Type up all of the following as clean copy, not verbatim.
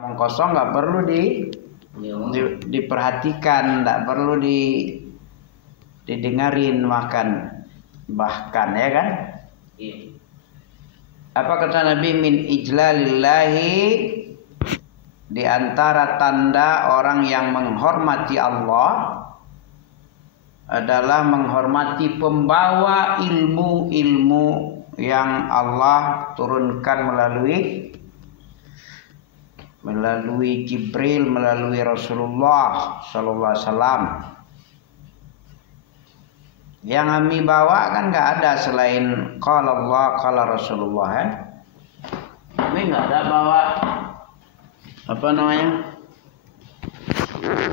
Ngomong kosong nggak perlu diperhatikan, nggak perlu didengarin bahkan ya kan? Iya. Apa kata Nabi, min ijlalillahi, di antara tanda orang yang menghormati Allah adalah menghormati pembawa ilmu-ilmu yang Allah turunkan melalui Jibril, melalui Rasulullah sallallahu alaihi wasallam. Yang kami bawa kan nggak ada selain qala Allah, qala Rasulullah kan. Kami nggak ada bawa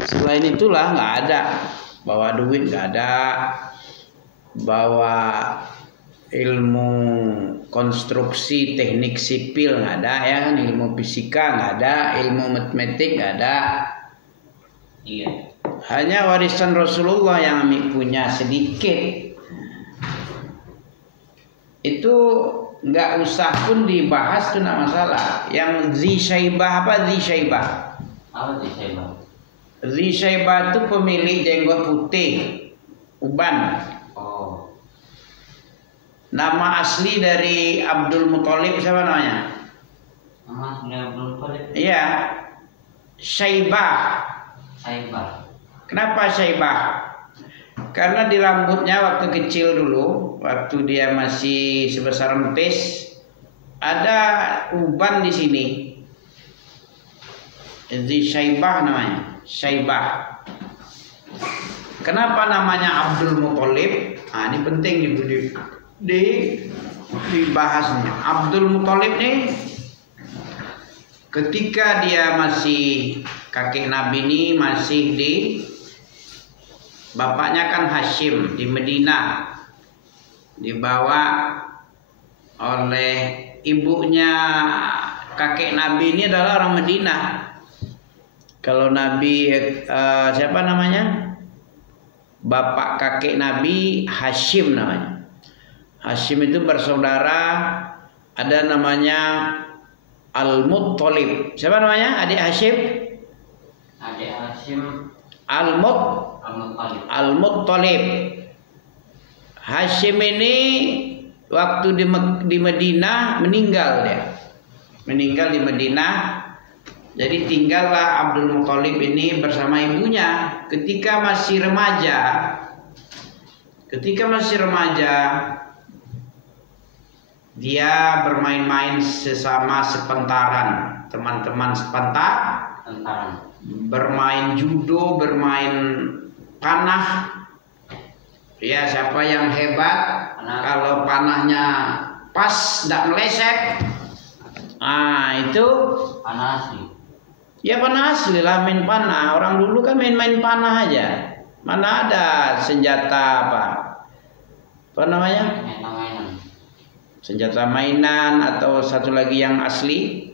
selain itulah nggak ada. Bawa duit nggak ada, bawa ilmu konstruksi teknik sipil nggak ada ya kan, ilmu fisika nggak ada, ilmu matematik nggak ada. Iya. Hanya warisan Rasulullah yang kami punya sedikit. Itu nggak usah pun dibahas, itu nggak masalah. Yang Zisyaibah apa Zisyaibah? Apa Zisyaibah? Zisyaibah itu pemilik jenggot putih, uban. Oh. Nama asli dari Abdul Muthalib siapa namanya? Nama asli Abdul Muthalib? Iya, Syaibah. Syaibah. Kenapa Syaibah? Karena di rambutnya waktu kecil dulu, waktu dia masih sebesar empis, ada uban di sini. Jadi Syaibah namanya, Syaibah. Kenapa namanya Abdul Muthalib? Nah, ini penting dibahasnya. Abdul Muthalib nih, ketika dia masih kakek Nabi ini masih bapaknya kan Hashim di Medina, dibawa oleh ibunya kakek Nabi ini adalah orang Medina. Kalau Nabi siapa namanya? Bapak kakek Nabi Hashim namanya. Hashim itu bersaudara, ada namanya Al-Muttalib. Siapa namanya? Adik Hashim? Adik Hashim Al-Muttalib. Hashim ini waktu di Madinah meninggal dia. Meninggal di Madinah. Jadi tinggallah Abdul Muthalib ini bersama ibunya ketika masih remaja. Dia bermain-main sesama sepantaran, teman-teman sepantaran. Bermain judo, bermain panah. Ya, siapa yang hebat? Kalau panahnya pas, tidak meleset. Itu panah asli. Ya panah asli lah, main panah. Orang dulu kan main-main panah aja. Mana ada senjata apa namanya? Senjata mainan atau satu lagi yang asli,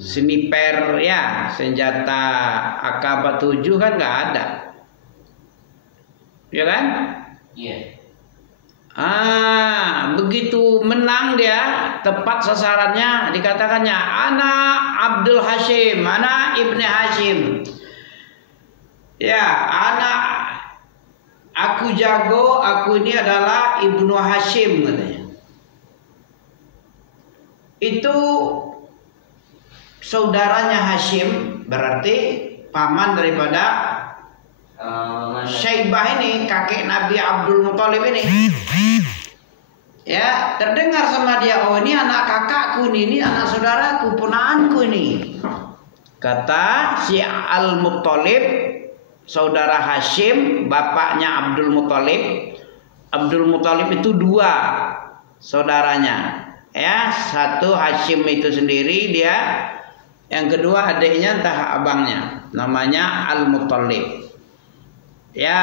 sniper ya, senjata AK-47 kan nggak ada, ya kan? Iya. Begitu menang dia, tepat sasarannya, dikatakannya anak Abdul Hashim, anak Ibni Hashim. Ya, aku jago, aku ini adalah Ibnu Hashim katanya. Itu saudaranya Hashim, berarti paman daripada Syaibah ini, kakek Nabi Abdul Muthalib ini. Ya, terdengar sama dia, oh ini anak kakakku ini anak saudaraku, ponaanku ini. Kata si Al-Muthalib, saudara Hashim, bapaknya Abdul Muthalib. Abdul Muthalib itu dua saudaranya. Ya, satu Hashim itu sendiri dia, yang kedua adiknya entah abangnya, namanya Al-Muthalib. Ya,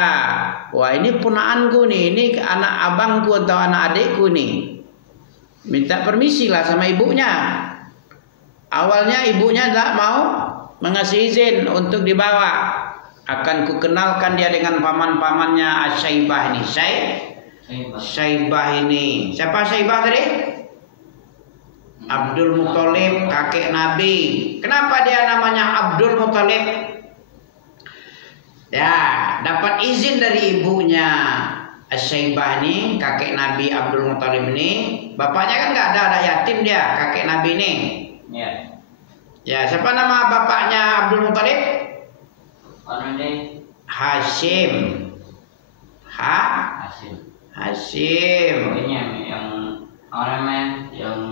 wah ini ponaanku nih, ini anak abangku atau anak adikku nih. Minta permisi lah sama ibunya. Awalnya ibunya tidak mau mengasih izin untuk dibawa. Akan kukenalkan dia dengan paman-pamannya Syaibah ini. Syaibah ini. Siapa Syaibah tadi? Abdul Muthalib, kakek Nabi. Kenapa dia namanya Abdul Muthalib? Ya, dapat izin dari ibunya Asy-Syaibah ini, kakek Nabi Abdul Muthalib ini. Bapaknya kan nggak ada yatim dia, kakek Nabi ini. Ya. Ya, siapa nama bapaknya Abdul Muthalib? Orang ini Hashim. Hashim. Hashim. Pokoknya yang orangnya yang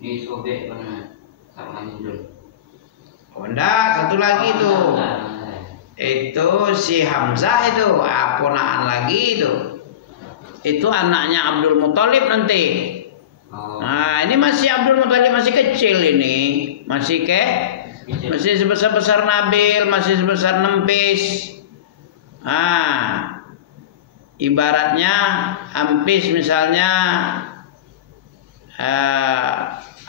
disobek benar sama Hindun. Oh enggak, satu lagi tuh. Itu si Hamzah itu, ponakan lagi itu. Itu anaknya Abdul Muthalib nanti. Oh. Nah, ini masih Abdul Muthalib masih kecil ini. Masih sebesar-besar Nabil, masih sebesar Nempis. Ibaratnya Ampis misalnya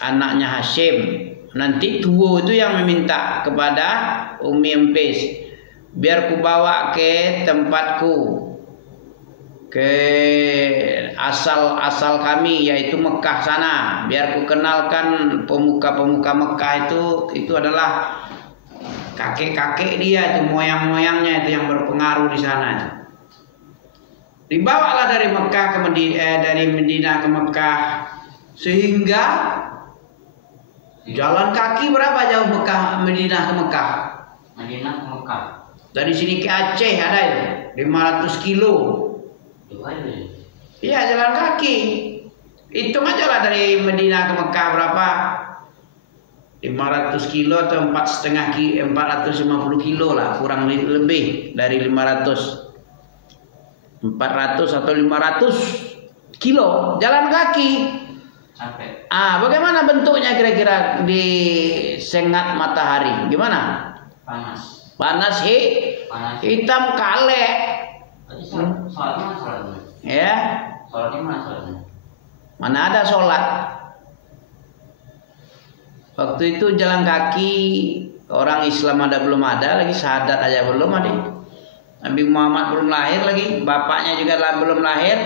anaknya Hashim. Nanti Tuwo itu yang meminta kepada Umi Ampis, biar ku bawa ke tempatku, ke asal kami yaitu Mekah sana, biar ku kenalkan pemuka-pemuka Mekah itu adalah kakek-kakek dia, itu moyang-moyangnya itu yang berpengaruh di sana. Dibawalah dari Mekah ke dari Madinah ke Mekah, sehingga jalan kaki berapa jauh Madinah ke Mekah? Madinah ke Mekah. Dari sini ke Aceh ada itu 500 kilo. Iya, jalan kaki. Hitung aja lah dari Madinah ke Mekah berapa? 500 kilo atau 450 kilo lah, kurang lebih dari 500. 400 atau 500 kilo jalan kaki. Capek. Bagaimana bentuknya kira-kira di sengat matahari? Gimana? Panas. Panas, hitam kalek. Sholatnya. Ya. Sholatnya mana sholatnya? Mana ada sholat? Waktu itu jalan kaki, orang Islam belum ada lagi, syahadat aja belum ada. Nabi Muhammad belum lahir lagi, bapaknya juga belum lahir.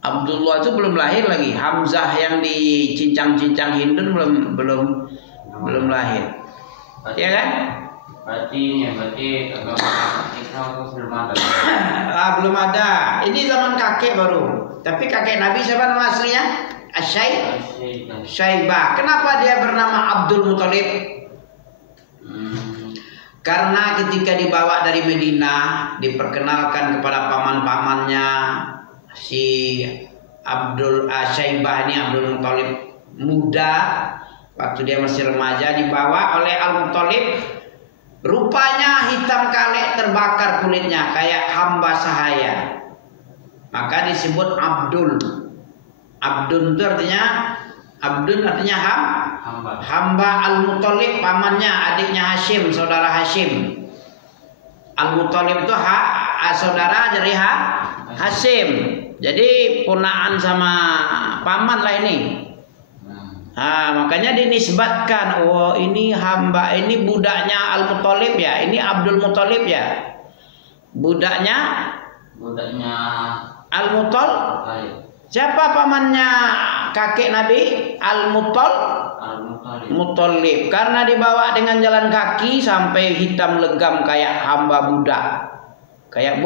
Abdullah itu belum lahir lagi. Hamzah yang dicincang-cincang Hindun belum lahir. Ya kan? Berarti agama Islam itu belum ada. Belum ada. Ini zaman kakek baru. Tapi kakek Nabi siapa nama aslinya? Asy-Syaibah. Kenapa dia bernama Abdul Muthalib? Karena ketika dibawa dari Madinah, diperkenalkan kepada paman-pamannya, si Syaibah ini Abdul Muthalib muda, waktu dia masih remaja, dibawa oleh Al-Muthalib. Rupanya hitam kalek, terbakar kulitnya kayak hamba sahaya, maka disebut Abdul. Abdul itu artinya hamba Al-Muthalib, pamannya, adiknya Hashim, saudara Hashim. Al-Muthalib itu saudara dari Hashim. Jadi ponaan sama paman lah ini. Makanya dinisbatkan, ini hamba, ini budaknya Al-Muthalib ya, ini Abdul Muthalib ya. Budaknya Al-Muthalib. Siapa pamannya kakek Nabi? Al-Muthalib. Karena dibawa dengan jalan kaki sampai hitam legam kayak hamba budak, kayak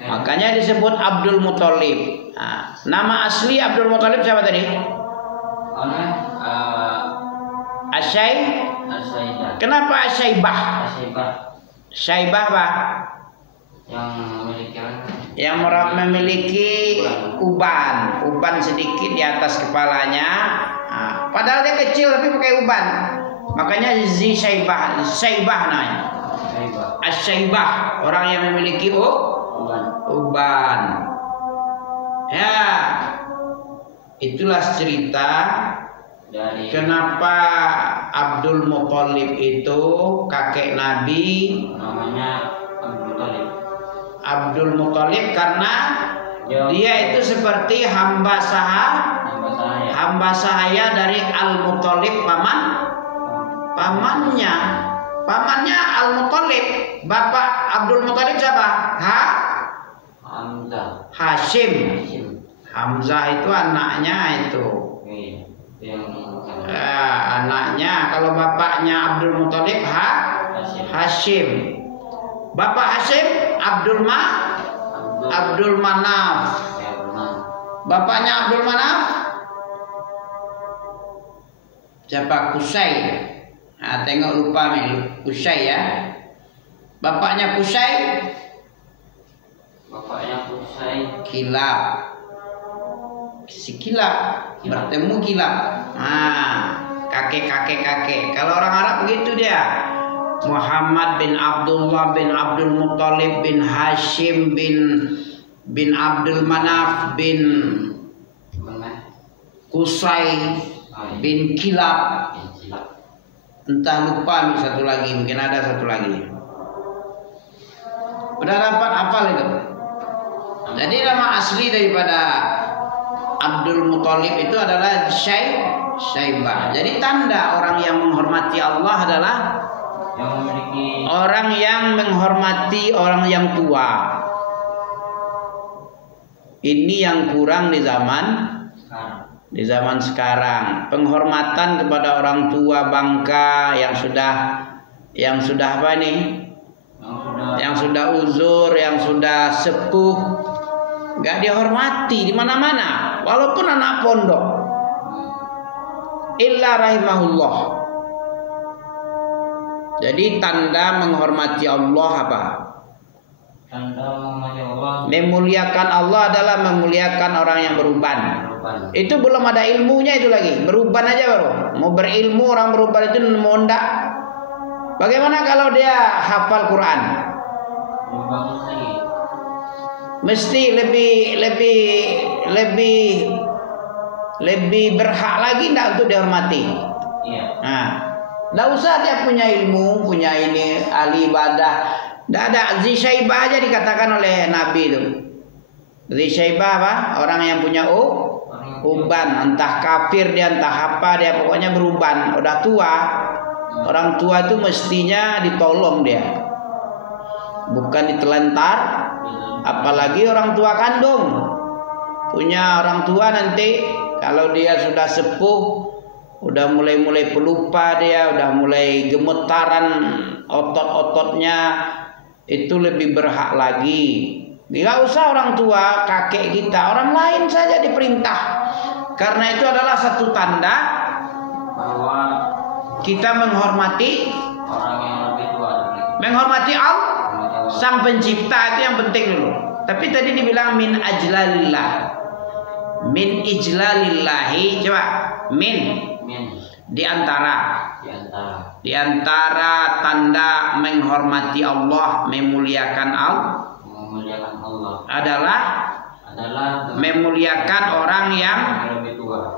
makanya disebut Abdul Muthalib. Nama asli Abdul Muthalib siapa tadi? Asy-Syaibah. Kenapa Asy-Syaibah? Syaibah apa? Yang memiliki uban sedikit di atas kepalanya. Padahal dia kecil tapi pakai uban, makanya Syaibah namanya. Asy-Syaibah, orang yang memiliki uban. Ya, itulah cerita dari kenapa Abdul Muthalib itu kakek Nabi namanya Abdul Muthalib karena dia itu seperti hamba sahaya dari Al-Muthalib, pamannya Al-Muthalib. Bapak Abdul Muthalib siapa? Hashim. Hamzah itu anaknya itu. Anaknya, kalau bapaknya Abdul Muthalib Hashim. Bapak Hashim Abdul Manaf. Bapaknya Abdul Manaf siapa? Qusay. Nah, tengok lupa nih Qusay ya. Bapaknya Qusay Kilab. Si Kilab bertemu Kilab. Kakek. Kalau orang Arab begitu dia. Muhammad bin Abdullah bin Abdul Muthalib bin Hashim bin Abdul Manaf bin Qusay bin Kilab. Entah lupa nih satu lagi, mungkin ada satu lagi. Udah dapat hafal itu. Jadi nama asli daripada Abdul Muthalib itu adalah Syaibah. Jadi tanda orang yang menghormati Allah adalah orang yang menghormati orang yang tua. Ini yang kurang di zaman sekarang. Penghormatan kepada orang tua bangka yang sudah apa nih? Yang sudah uzur, yang sudah sepuh, nggak dihormati di mana-mana, walaupun anak pondok. Illa rahimahullah. Jadi tanda menghormati Allah apa? Tanda menghormati Allah. Memuliakan Allah adalah memuliakan orang yang beruban. Itu belum ada ilmunya itu lagi. Beruban aja baru. Mau berilmu orang beruban itu mau ndak. Bagaimana kalau dia hafal Quran? Mesti lebih berhak lagi ndak untuk dihormati. Iya. Nah, nggak usah dia punya ilmu, punya ini ahli ibadah. Nggak ada. Zisyaibah aja dikatakan oleh Nabi itu. Zisyaibah apa? Orang yang punya uban, entah kafir dia, entah apa dia, pokoknya beruban, udah tua. Orang tua itu mestinya ditolong dia, bukan ditelantar. Apalagi orang tua kandung. Punya orang tua nanti kalau dia sudah sepuh, udah mulai pelupa dia, udah mulai gemetaran otot-ototnya, itu lebih berhak lagi. Nggak usah orang tua, kakek kita, orang lain saja diperintah. Karena itu adalah satu tanda Bahwa kita menghormati orang yang lebih tua. menghormati Allah, Sang Pencipta, itu yang penting dulu. Tapi tadi dibilang min ajlalillah. Min ijlalillahi, coba min di antara tanda menghormati Allah, memuliakan Allah adalah memuliakan orang yang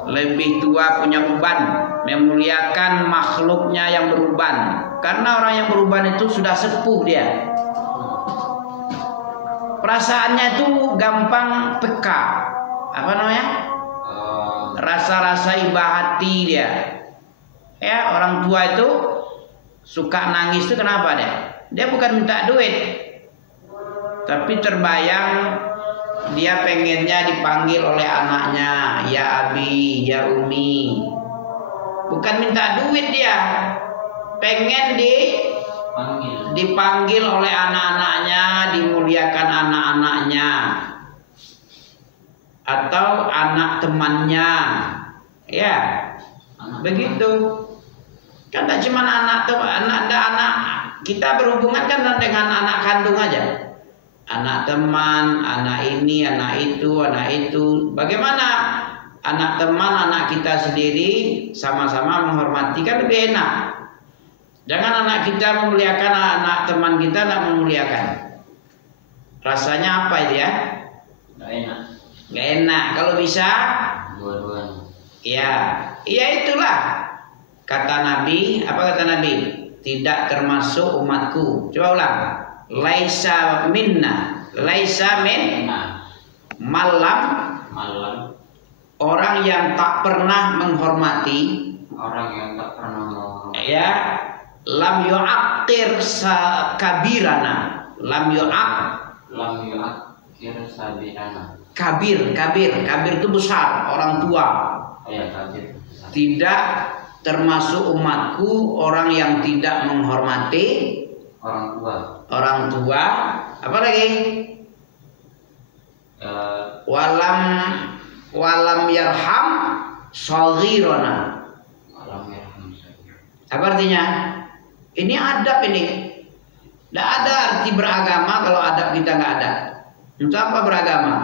lebih tua punya uban, memuliakan makhluknya yang beruban. Karena orang yang beruban itu sudah sepuh dia. Perasaannya itu gampang peka. Apa namanya? Rasa-rasa iba hati dia. Ya, orang tua itu suka nangis itu kenapa dia? Dia bukan minta duit, tapi terbayang dia pengennya dipanggil oleh anaknya, ya abi, ya umi. Bukan minta duit dia, pengen dipanggil oleh anak-anaknya, dimuliakan anak-anaknya, atau anak temannya, ya begitu. Kan tak cuma anak kita berhubungan kan dengan anak kandung aja, anak teman, anak ini, anak itu. Bagaimana anak teman, anak kita sendiri sama-sama menghormati, kan lebih enak. Jangan anak kita memuliakan anak teman kita tidak memuliakan. Rasanya apa itu ya? Gak enak. Kalau bisa dua-duanya. Ya itulah kata Nabi. Apa kata Nabi? Tidak termasuk umatku. Coba ulang. Laisa minna. Laisa min malam. Orang yang tak pernah menghormati. Ya. Lam yu'aqqir kabirana. Lam yu'aqqir sabirana. Kabir itu besar, orang tua. Kabir. tidak termasuk umatku orang yang tidak menghormati orang tua. Apa lagi? Walam yarham shaghirana. Apa artinya? Ini adab ini. Tidak ada arti beragama kalau adab kita nggak ada. Untuk apa beragama?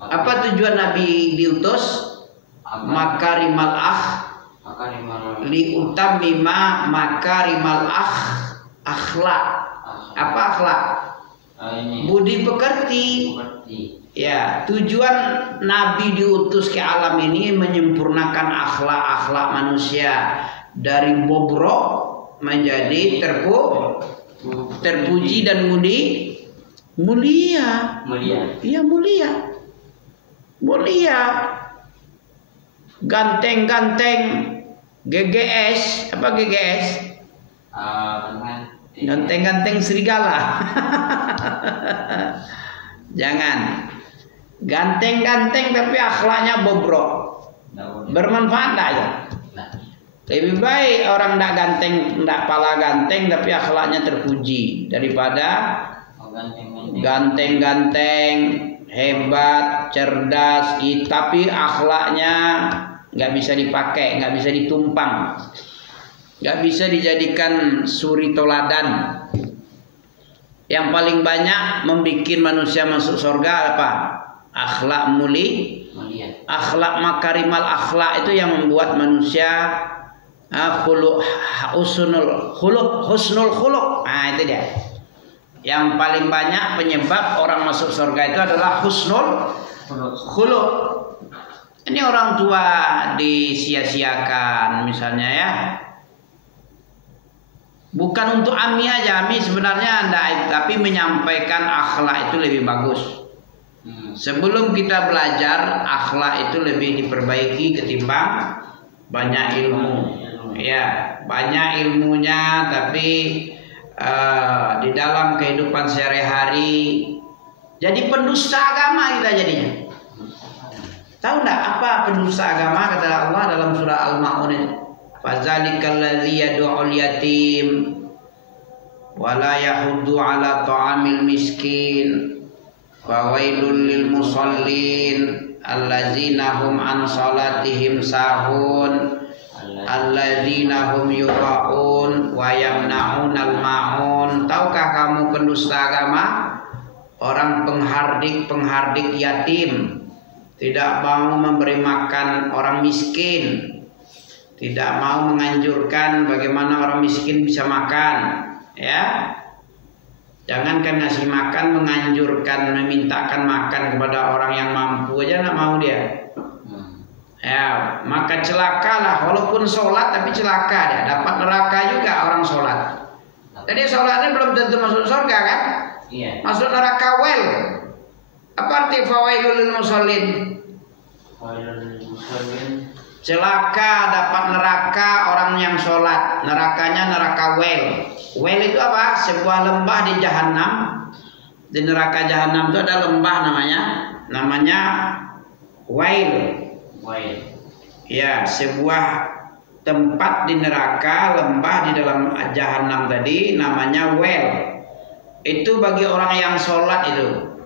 Apa tujuan Nabi diutus? Makarimal liutamima makarimal akhlak. Apa akhlak? Budi pekerti. Ya, tujuan Nabi diutus ke alam ini menyempurnakan akhlak manusia dari bobrok menjadi terpuji dan mulia. Iya, mulia. Ganteng, GGS. Apa GGS? Ganteng serigala. Jangan. Ganteng tapi akhlaknya bobrok. Bermanfaat ya. Lebih baik orang ndak ganteng, ndak pala ganteng tapi akhlaknya terpuji daripada ganteng, hebat, cerdas, tapi akhlaknya nggak bisa dipakai, nggak bisa ditumpang, nggak bisa dijadikan suri toladan. Yang paling banyak membuat manusia masuk surga apa? Akhlak mulia. Akhlak makarimal akhlak itu yang membuat manusia husnul khuluq. Nah, itu dia. Yang paling banyak penyebab orang masuk surga itu adalah husnul khuluq. Ini orang tua disia-siakan misalnya ya. Bukan untuk Ami aja, Ami sebenarnya enggak, tapi menyampaikan akhlak itu lebih bagus. Sebelum kita belajar, akhlak itu lebih diperbaiki ketimbang banyak ilmu. Ya, banyak ilmunya tapi di dalam kehidupan sehari-hari jadi pendusta agama kita jadinya. Tahu enggak apa pendusta agama kata Allah dalam surah Al-Maun itu? Fazalikal ladzi yad'ul yatim wa la yahuddu 'ala ta'amil miskin fawailul lil musallin allazina hum an salatihim sahun alladzina hum yura'un wa yamna'unal ma'un. Tahukah kamu pendusta agama? Orang penghardik yatim, tidak mau memberi makan orang miskin, tidak mau menganjurkan bagaimana orang miskin bisa makan, ya. Jangankan ngasih makan, menganjurkan, memintakan makan kepada orang yang mampu aja nggak mau dia. Ya, maka celakalah, walaupun sholat tapi celaka dia, dapat neraka juga orang sholat. Jadi sholatnya belum tentu masuk surga kan? Iya. Masuk neraka well. Apa arti fawailul lil musallin? Celaka dapat neraka orang yang sholat. Nerakanya neraka well. Well itu apa? Sebuah lembah di Jahannam. Di neraka Jahannam itu ada lembah namanya Wail. Ya, sebuah tempat di neraka, lembah di dalam Jahannam tadi namanya Well. Itu bagi orang yang sholat itu.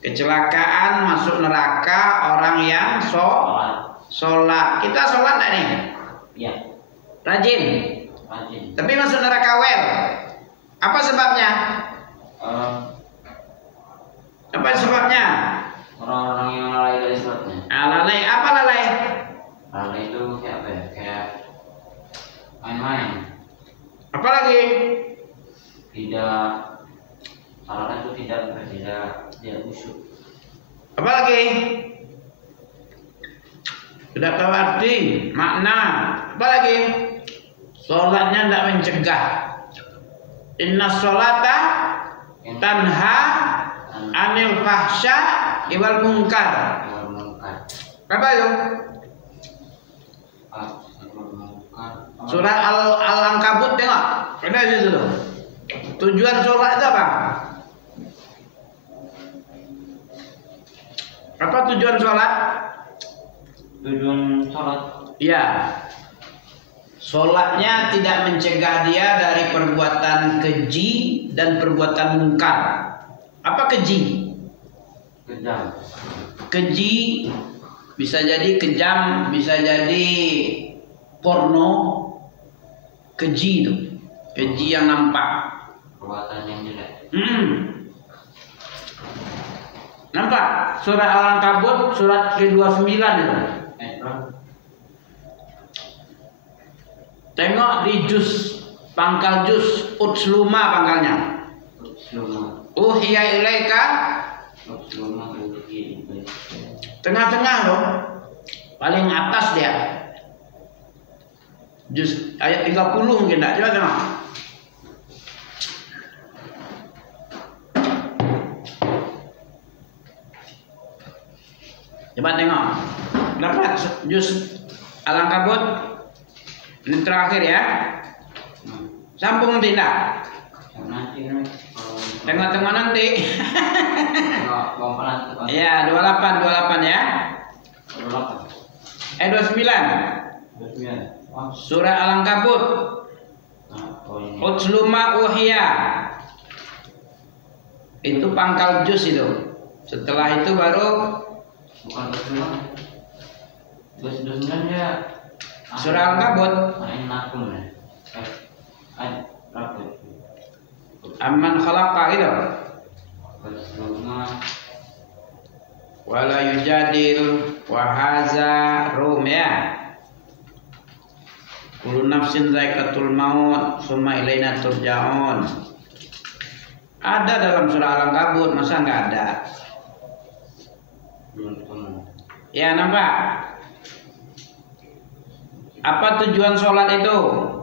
Kecelakaan masuk neraka orang yang sholat. Kita sholat enggak nih? Iya. Rajin. Tapi masuk neraka Well. Apa sebabnya? Apa sebabnya? Orang-orang yang lalai dari sholatnya. Lalai apa lalai? Lalai itu kayak apa ya? Kayak main-main. Apa lagi? Tidak, salat itu tidak khusyuk. Apa lagi? Tidak tahu arti, makna. Apa lagi? Sholatnya tidak mencegah. Inna sholata tanha anil fahsya wal munkar. Apa itu? Surah Al-Ankabut tengok. Ada di situ. Tujuan sholat itu apa? Apa tujuan sholat? Tujuan sholat Ya, sholatnya tidak mencegah dia dari perbuatan keji dan perbuatan mungkar. Apa keji? Kejam. Keji bisa jadi kejam, bisa jadi porno. Keji itu, keji yang nampak. Perbuatan yang jelek. Nampak? Surah Al-Ankabut surat ke-29 itu. Tengok di juz, pangkal juz, utsluma pangkalnya. Uhiya ilaika. Tengah-tengah loh. Paling atas dia. Juz ayat 30 mungkin tak? Coba tengok. Coba tengok. Dapat juz Al-Ankabut. Ini terakhir ya. Sambung tidak? Tengok-tengok nanti. Ya, 28 ya. 29. Surah Al-Ankabut. Utsluma uhiya. Itu pangkal juz itu. Setelah itu baru bukan Utsluma. 29 ya. Surah Al-Ankabut. Amman khalaqa itu. Wala yujadil wa haza rum ya. Kullu nafsin zaikatul maut summa ilaina turja'un. Ada dalam surah Al-Ankabut, masa enggak ada? Ya, nampak? Apa tujuan sholat itu?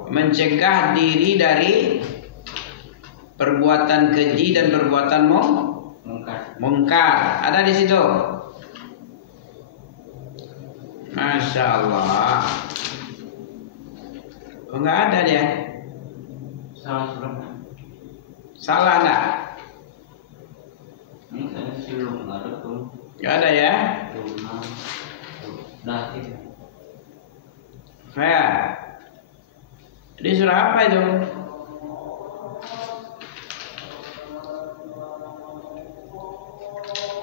Mencegah diri dari perbuatan keji dan perbuatan mungkar. Ada di situ. Masya Allah. Oh, nggak ada dia. Salah nggak? Ini kan silung nggak ada tuh. Nggak ada ya? Ya. Di surah apa itu?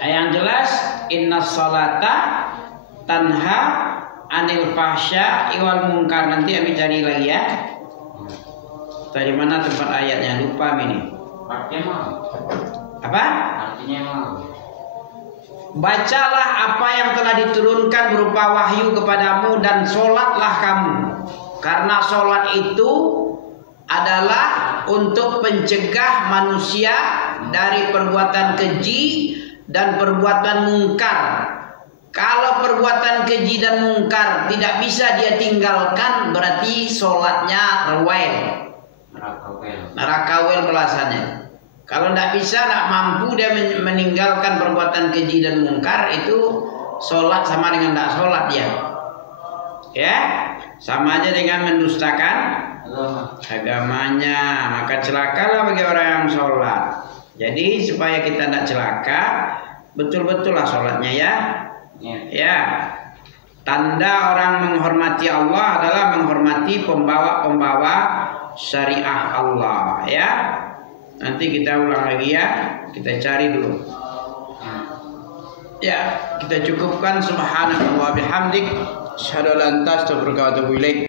Yang jelas inna sholata tanha anil fahsya iwal munkar. Nanti kami cari lagi ya. Dari mana tempat ayatnya? Lupa ini. Artinya apa? Artinya mau. Bacalah apa yang telah diturunkan berupa wahyu kepadamu dan sholatlah kamu. Karena sholat itu adalah untuk mencegah manusia dari perbuatan keji dan perbuatan mungkar. Kalau perbuatan keji dan mungkar tidak bisa dia tinggalkan, berarti sholatnya rewel. Narakawel belasannya. Kalau tidak bisa, tidak mampu dia meninggalkan perbuatan keji dan mungkar, itu sholat sama dengan tidak sholat dia. Ya, sama aja dengan mendustakan agamanya. Maka celakalah bagi orang yang sholat. Jadi supaya kita tidak celaka, betul-betul lah sholatnya ya. Ya, tanda orang menghormati Allah adalah menghormati pembawa-pembawa syariah Allah ya. Nanti kita ulang lagi ya. Kita cari dulu. Ya, kita cukupkan. Subhanallah wa bihamdik. Asyhadu an la ilaha illa anta astaghfiruka wa atubu ilaik.